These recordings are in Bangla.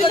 চলো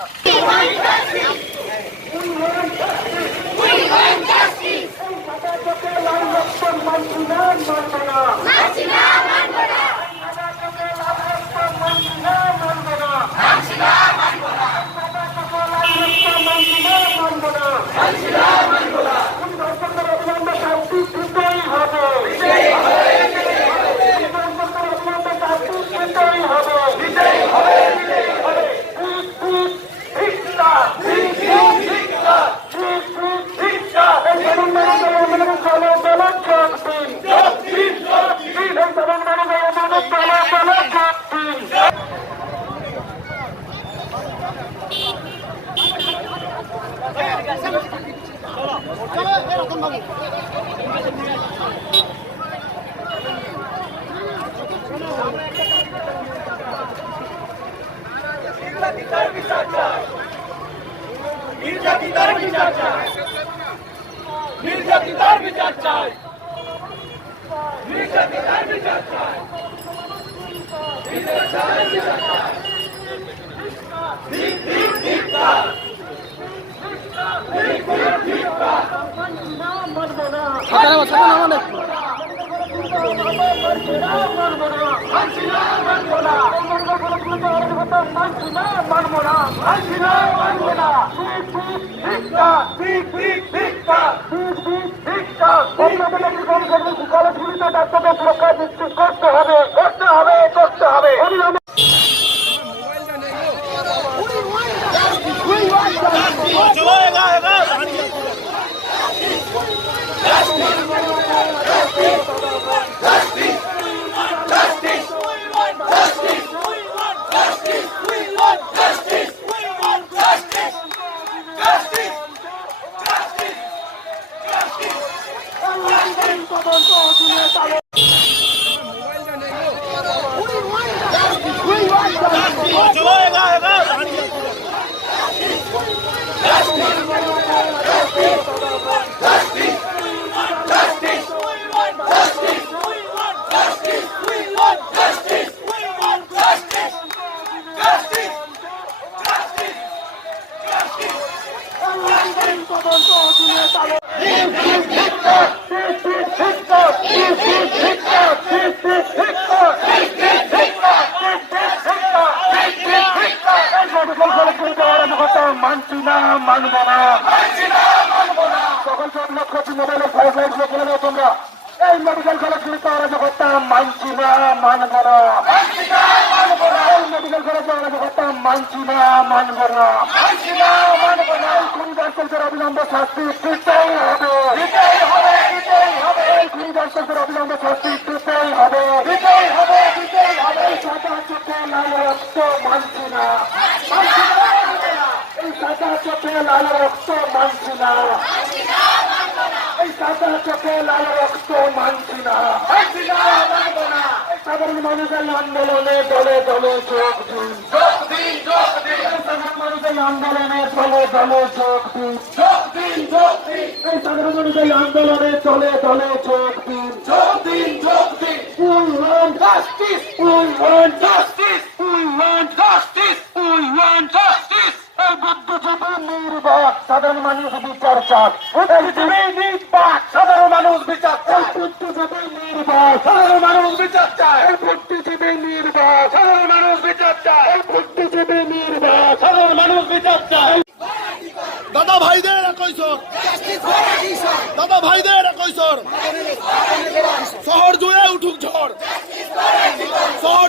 up. নির্যাতিতার বিচার চাই নির্যাতিতার বিচার চাই নির্যাতিতার বিচার চাই চাই বিচার চাই ঠিক ঠিক ঠিক ঠিক ঠিক ঠিক ঠিক করতে হবে করতে হবে। মানছি না, মানব না। সকল সব লক্ষ মোবাইলে ফাইভ লাইট বলে দাও তোমরা এই মেডিকেল কলেজগুলিতে অরাজকতা মানছি না, মানব না। এই মেডিকেল কলেজে অরাজকতা মানছি না। দর্শকদের অবিলম্বে শাস্তি দিতেই হবে। দিতেই হবে দিতেই হবে। এই খুনি দর্শকদের অবিলম্বে শাস্তি দিতেই হবে। দিতেই হবে দিতেই হবে। এই সাদা চোখে লাল রক্ত মানছি না। এই সাদা চোখে লাল রক্ত মানছি না। এই সাদা চোখে লাল রক্ত মানছি না। মানছি সাধারণ মানুষের আন্দোলনে দলে দলে যোগ দিন। যোগ দিন যোগ দিন। অনুযায়ী আন্দোলনে চলে দলে যোগ দিন যোগ দিন যোগ দিন এই সাধারণ অনুযায়ী আন্দোলনে চলে দলে যোগ দিন যোগ দিন যোগ দিন we want justice we want justice we want justice we want justice এই বুদ্ধিজীবী নির্বাক সাধারণ মানুষ বিচার চাক বুদ্ধিজীবী নির্বাক সাধারণ মানুষ বিচার চাক বুদ্ধিজীবী নির্বাক সাধারণ মানুষ বিচার চাক বুদ্ধিজীবী নির্বাক সাধারণ মানুষ দাদা ভাইদের একইসর দাদা ভাইদের একইসর শহর জুড়ে উঠুক ঝড়। শহর